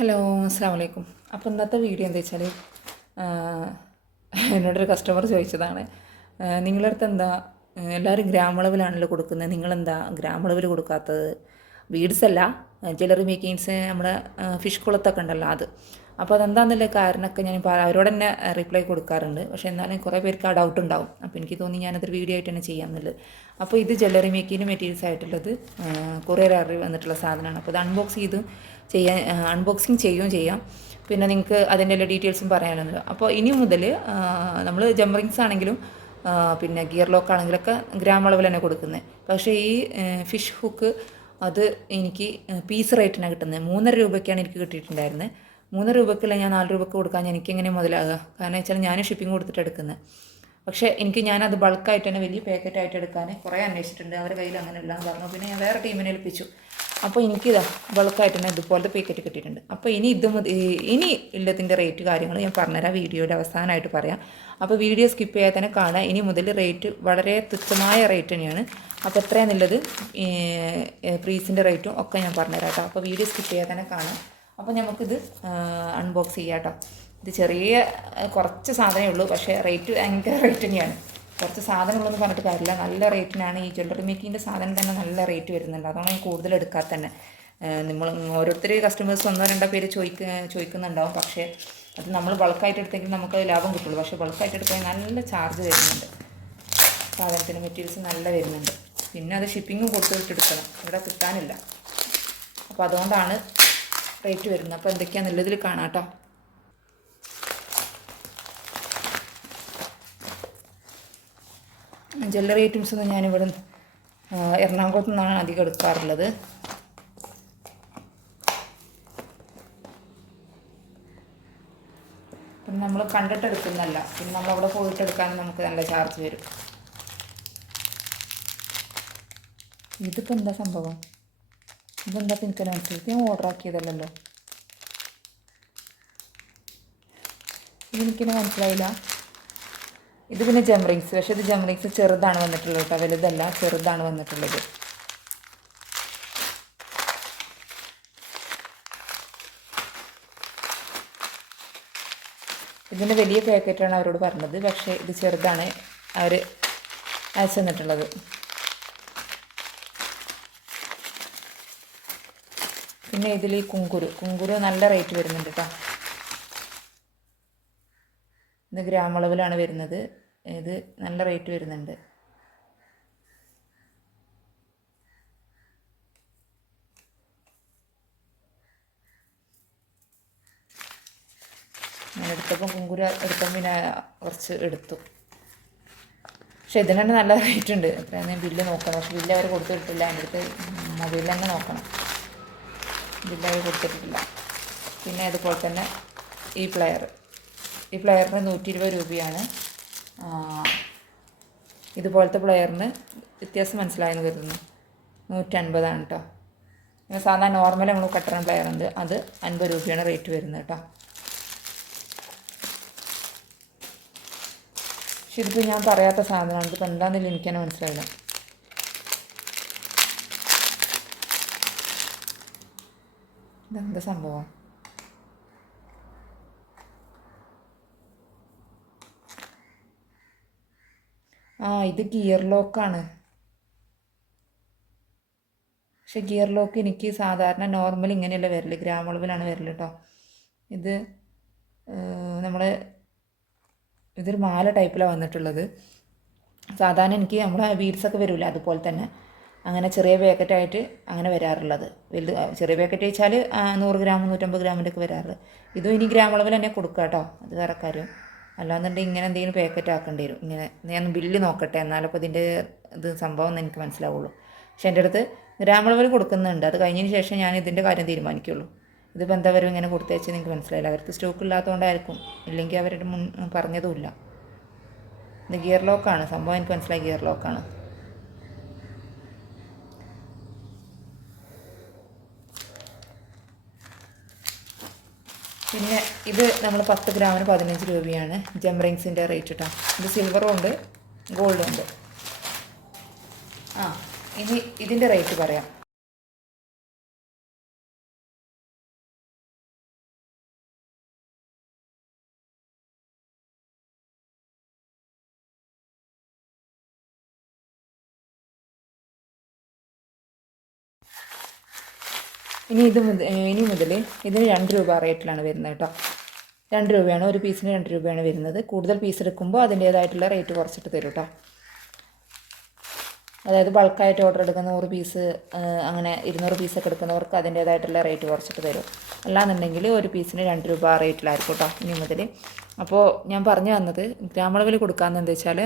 Hello, അസ്സാം വലൈക്കും. അപ്പോൾ ഇന്നത്തെ വീഡിയോ എന്താ വെച്ചാൽ എന്നോടൊരു കസ്റ്റമർ ചോദിച്ചതാണ്, നിങ്ങളുടെ അടുത്ത് എന്താ എല്ലാവരും ഗ്രാമളവിലാണല്ലോ കൊടുക്കുന്നത്, നിങ്ങളെന്താ ഗ്രാമളവിൽ കൊടുക്കാത്തത്? ബീഡ്സ് അല്ല, ജ്വല്ലറി മേക്കിങ്സ്, നമ്മുടെ ഫിഷ് കുളത്തൊക്കെ ഉണ്ടല്ലോ അത്. അപ്പോൾ അതെന്താണെന്നുള്ള കാരണമൊക്കെ ഞാൻ അവരോട് തന്നെ റിപ്ലൈ കൊടുക്കാറുണ്ട്. പക്ഷേ എന്നാലും കുറേ പേർക്ക് ആ ഡൗട്ട് ഉണ്ടാവും. അപ്പോൾ എനിക്ക് തോന്നി ഞാനതൊരു വീഡിയോ ആയിട്ട് തന്നെ ചെയ്യാമെന്നുള്ളത്. അപ്പോൾ ഇത് ജ്വല്ലറി മേക്കിങ്ങിന് മെറ്റീരിയൽസ് ആയിട്ടുള്ളത് കൊറിയർ വന്നിട്ടുള്ള സാധനമാണ്. അപ്പോൾ ഇത് അൺബോക്സിങ് ചെയ്യുകയും ചെയ്യാം. പിന്നെ നിങ്ങൾക്ക് അതിൻ്റെ എല്ലാ ഡീറ്റെയിൽസും പറയാനല്ലോ. അപ്പോൾ ഇനി മുതൽ നമ്മൾ ജംറിങ്സ് ആണെങ്കിലും പിന്നെ ഗിയർ ലോക്ക് ആണെങ്കിലൊക്കെ ഗ്രാം അളവിൽ തന്നെ കൊടുക്കുന്നത്. പക്ഷേ ഈ ഫിഷ് ഹുക്ക് അത് എനിക്ക് പീസ് റേറ്റിനാണ് കിട്ടുന്നത്. 3.5 രൂപയ്ക്കാണ് എനിക്ക് കിട്ടിയിട്ടുണ്ടായിരുന്നത്. 3 രൂപയ്ക്കല്ല, ഞാൻ 4 രൂപയ്ക്ക് കൊടുക്കാൻ എനിക്കെങ്ങനെ മുതലാകുക? കാരണം വെച്ചാൽ ഞാൻ ഷിപ്പിംഗ് കൊടുത്തിട്ട് എടുക്കുന്നത്. പക്ഷേ ഞാനത് ബൾക്കായിട്ട് തന്നെ വലിയ പാക്കറ്റായിട്ട് എടുക്കാൻ കുറേ അന്വേഷിച്ചിട്ടുണ്ട്. അവരുടെ കയ്യിൽ അങ്ങനെ ഇല്ലാന്ന് പറഞ്ഞു. പിന്നെ ഞാൻ വേറെ ടീമിനെ ഏൽപ്പിച്ചു. അപ്പോൾ എനിക്കിതാ ബൾക്കായിട്ട് തന്നെ ഇതുപോലത്തെ പാക്കറ്റ് കിട്ടിയിട്ടുണ്ട്. അപ്പോൾ ഇനി ഇല്ലത്തിൻ്റെ റേറ്റ് കാര്യങ്ങൾ ഞാൻ പറഞ്ഞുതരാം, വീഡിയോയുടെ അവസാനമായിട്ട് പറയാം. അപ്പോൾ വീഡിയോ സ്കിപ്പ് ചെയ്യാതെ തന്നെ കാണുക. ഇനി മുതൽ റേറ്റ് വളരെ തുച്ഛമായ റേറ്റ് തന്നെയാണ്. അപ്പോൾ എത്രയാണെന്നുള്ളത് പ്രീസിൻ്റെ റേറ്റും ഒക്കെ ഞാൻ പറഞ്ഞുതരാം കേട്ടോ. അപ്പോൾ വീഡിയോ സ്കിപ്പ് ചെയ്യാതെ തന്നെ കാണാം. അപ്പോൾ നമുക്കിത് അൺബോക്സ് ചെയ്യാം കേട്ടോ. ഇത് ചെറിയ കുറച്ച് സാധനമേ ഉള്ളൂ, പക്ഷേ റേറ്റ് ഭയങ്കര റേറ്റ് തന്നെയാണ്. കുറച്ച് സാധനമുള്ളതെന്ന് പറഞ്ഞിട്ട് കാര്യമില്ല, നല്ല റേറ്റിനാണ്. ഈ ജ്വല്ലറി മേക്കിങ്ങിൻ്റെ സാധനം തന്നെ നല്ല റേറ്റ് വരുന്നുണ്ട്. അതാണ് ഞാൻ കൂടുതൽ എടുക്കാത്ത തന്നെ. നമ്മൾ ഓരോരുത്തർ കസ്റ്റമേഴ്സ് 1-2 പേര് ചോദിക്കുന്നുണ്ടാവും. പക്ഷേ അത് നമ്മൾ ബൾക്കായിട്ട് എടുത്തെങ്കിൽ നമുക്ക് ലാഭം കിട്ടുള്ളൂ. പക്ഷേ ബൾക്കായിട്ട് എടുത്താൽ നല്ല ചാർജ് വരുന്നുണ്ട്. സാധനത്തിന് മെറ്റീരിയൽസ് നല്ല വരുന്നുണ്ട്. പിന്നെ അത് ഷിപ്പിങ്ങും കൊടുത്തിട്ട് എടുക്കണം, ഇവിടെ കിട്ടാനില്ല. അപ്പോൾ അതുകൊണ്ടാണ് റേറ്റ് വരുന്നത്. അപ്പോൾ എന്തൊക്കെയാണെന്നുള്ളതിൽ കാണാം കേട്ടോ. ജ്വല്ലറി ഐറ്റംസ് ഒന്നും ഞാനിവിടെ എറണാകുളത്തു നിന്നാണ് അധികം എടുക്കാറുള്ളത്. പിന്നെ നമ്മൾ കണ്ടിട്ട് എടുക്കുന്നതല്ല, പിന്നെ നമ്മളവിടെ പോയിട്ട് എടുക്കാനും നമുക്ക് നല്ല ചാർജ് വരും. ഇതിപ്പോൾ എന്താ സംഭവം? ഇതെന്താ എനിക്ക് മനസ്സിലാക്കി? ഞാൻ ഓർഡർ ആക്കിയതല്ലല്ലോ. ഇതെനിക്കിനെ മനസ്സിലായില്ല. ഇത് പിന്നെ ജംറിങ്സ്, പക്ഷേ ഇത് ജംറിങ്സ് ചെറുതാണ് വന്നിട്ടുള്ളത് കേട്ടോ, വലുതല്ല, ചെറുതാണ് വന്നിട്ടുള്ളത്. ഇതിൻ്റെ വലിയ പാക്കറ്റാണ് അവരോട് പറഞ്ഞത്, പക്ഷേ ഇത് ചെറുതാണ് അവർ അയച്ചു തന്നിട്ടുള്ളത്. പിന്നെ ഇതിൽ ഈ കുങ്കുരു നല്ല റേറ്റ് വരുന്നുണ്ട് കേട്ടോ. ഇത് ഗ്രാമളവിലാണ് വരുന്നത്. ഇത് നല്ല റേറ്റ് വരുന്നുണ്ട്. ഞാൻ എടുത്തപ്പം കുങ്കുരു എടുത്തപ്പം പിന്നെ കുറച്ച് എടുത്തു. പക്ഷെ ഇതിന് തന്നെ നല്ല റേറ്റ് ഉണ്ട്. എത്രയാണ് ബില്ല് നോക്കണം, പക്ഷെ ബില്ല് അവർ കൊടുത്തിട്ടില്ല. എൻ്റെ അടുത്ത് മൊബൈലിൽ തന്നെ നോക്കണം, ബില്ല് അവർ കൊടുത്തിട്ടില്ല. പിന്നെ അതുപോലെ തന്നെ ഈ പ്ലെയറിന് 120 രൂപയാണ്. ഇതുപോലത്തെ പ്ലെയറിന് വ്യത്യാസം മനസ്സിലായെന്ന് കരുതുന്നു. 150 കേട്ടോ. പിന്നെ സാധാരണ നോർമൽ നമ്മൾ കട്ടറൻ പ്ലെയർ ഉണ്ട്, അത് 50 രൂപയാണ് റേറ്റ് വരുന്നത് കേട്ടോ. പക്ഷെ ഇതിപ്പോൾ ഞാൻ പറയാത്ത സാധനമാണ്. ഇതിപ്പോൾ എന്താണെന്നില്ല എനിക്ക് തന്നെ മനസ്സിലായില്ല. ഇതെന്താ സംഭവം? ഇത് ഗിയർ ലോക്കാണ്. പക്ഷെ ഗിയർ ലോക്ക് എനിക്ക് സാധാരണ നോർമൽ ഇങ്ങനെയല്ല വരല്, ഗ്രാമളവിലാണ് വരല് കേട്ടോ. ഇത് നമ്മൾ ഇതൊരു മാല ടൈപ്പിലാണ് വന്നിട്ടുള്ളത്. സാധാരണ എനിക്ക് നമ്മുടെ ബീഡ്സൊക്കെ വരില്ല അതുപോലെ തന്നെ, അങ്ങനെ ചെറിയ പാക്കറ്റായിട്ട് അങ്ങനെ വരാറുള്ളത്. ചെറിയ പാക്കറ്റ് വെച്ചാൽ 100 ഗ്രാം 150 ഗ്രാമിൻ്റെ ഒക്കെ വരാറുള്ളത്. ഇതും ഇനി ഗ്രാമളവിൽ തന്നെ കൊടുക്കുക കേട്ടോ, അത് വേറെ കാര്യം. അല്ലാന്നുണ്ടെങ്കിൽ ഇങ്ങനെ എന്തെങ്കിലും പാക്കറ്റ് ആക്കേണ്ടി വരും. ഇങ്ങനെ ഞാൻ ബില്ല് നോക്കട്ടെ, എന്നാലപ്പോൾ ഇതിൻ്റെ ഇത് സംഭവം എന്ന് എനിക്ക് മനസ്സിലാവുള്ളൂ. പക്ഷേ എൻ്റെ അടുത്ത് ഗ്രാമളവിൽ കൊടുക്കുന്നുണ്ട്. അത് കഴിഞ്ഞതിന് ശേഷം ഞാൻ ഇതിൻ്റെ കാര്യം തീരുമാനിക്കുള്ളൂ. ഇതിപ്പോൾ എന്താ വരും ഇങ്ങനെ കൊടുത്തേച്ചെന്ന് എനിക്ക് മനസ്സിലായില്ല. അവർക്ക് സ്റ്റോക്ക് ഇല്ലാത്തതുകൊണ്ടായിരിക്കും, ഇല്ലെങ്കിൽ അവരുടെ പറഞ്ഞതുമില്ല. ഇത് ഗിയർ ലോക്കാണ് സംഭവം, എനിക്ക് മനസ്സിലായി, ഗിയർ ലോക്കാണ്. പിന്നെ ഇത് നമ്മൾ 10 ഗ്രാമിന് 15 രൂപയാണ് ജംറിങ്സിൻ്റെ റേറ്റ് കേട്ടോ. ഇത് സിൽവറും ഉണ്ട് ഗോൾഡും ഉണ്ട്. ഇനി ഇതിൻ്റെ റേറ്റ് പറയാം. ഇനി മുതൽ ഇതിന് 2 രൂപ റേറ്റിലാണ് വരുന്നത് കേട്ടോ. 2 രൂപയാണ്, ഒരു പീസിന് 2 രൂപയാണ് വരുന്നത്. കൂടുതൽ പീസ് എടുക്കുമ്പോൾ അതിൻ്റേതായിട്ടുള്ള റേറ്റ് കുറച്ചിട്ട് തരും കേട്ടോ. അതായത് ബൾക്കായിട്ട് ഓർഡർ എടുക്കുന്ന 100 പീസ് അങ്ങനെ 200 പീസൊക്കെ എടുക്കുന്നവർക്ക് അതിൻ്റേതായിട്ടുള്ള റേറ്റ് കുറച്ചിട്ട് തരും. അല്ലാന്നുണ്ടെങ്കിൽ ഒരു പീസിന് 2 രൂപ റേറ്റിലായിരിക്കും കേട്ടോ ഇനി മുതൽ. അപ്പോൾ ഞാൻ പറഞ്ഞു വന്നത് ഗ്രാമളവിൽ കൊടുക്കാമെന്ന് എന്താ വെച്ചാൽ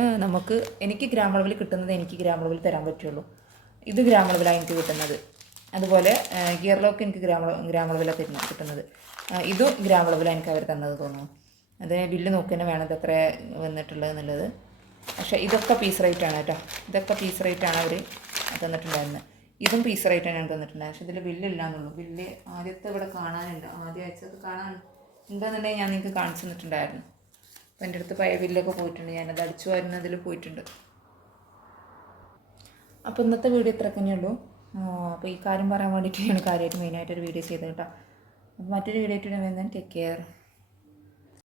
എനിക്ക് ഗ്രാമളവിൽ കിട്ടുന്നത് എനിക്ക് ഗ്രാമളവിൽ തരാൻ പറ്റുള്ളൂ. ഇത് ഗ്രാമളവിലാണ് എനിക്ക് കിട്ടുന്നത്. അതുപോലെ ഗിയർ ലോക്ക് എനിക്ക് ഗ്രാമളവിലാണ് കിട്ടുന്നത്. ഇതും ഗ്രാമളവിലാണ് എനിക്ക് അവർ തന്നത് തോന്നുന്നു. അത് ബില്ല് നോക്കി തന്നെ വേണം ഇത് എത്ര വന്നിട്ടുള്ളത് എന്നുള്ളത്. പക്ഷേ ഇതൊക്കെ പീസ് റേറ്റാണ് കേട്ടോ. ഇതൊക്കെ പീസ് റേറ്റാണ് അവർ തന്നിട്ടുണ്ടായിരുന്നത്. ഇതും പീസ് റേറ്റാണ് ഞാൻ തന്നിട്ടുണ്ടായത്. പക്ഷേ ഇതിൽ ബില്ലില്ല എന്നുള്ളൂ. ബില്ല് ആദ്യത്തെ ഇവിടെ കാണാനുണ്ട്. ആദ്യം അയച്ചത് ഉണ്ടെന്നുണ്ടെങ്കിൽ ഞാൻ നിങ്ങൾക്ക് കാണിച്ചു തന്നിട്ടുണ്ടായിരുന്നു. അപ്പോൾ എൻ്റെ അടുത്ത് പഴയ ബില്ലൊക്കെ പോയിട്ടുണ്ട്. ഞാനത് അടിച്ചു വരുന്നതിൽ പോയിട്ടുണ്ട്. അപ്പോൾ ഇന്നത്തെ വീഡിയോ ഇത്ര തന്നെയുള്ളൂ. അപ്പോൾ ഈ കാര്യം പറയാൻ വേണ്ടിയിട്ട് ഞാൻ കാര്യമായിട്ട് മെയിനായിട്ടൊരു വീഡിയോ ചെയ്തത് കേട്ടോ. അപ്പോൾ മറ്റൊരു വീഡിയോ ആയിട്ട് ഞാൻ വരുന്നത്. Take care.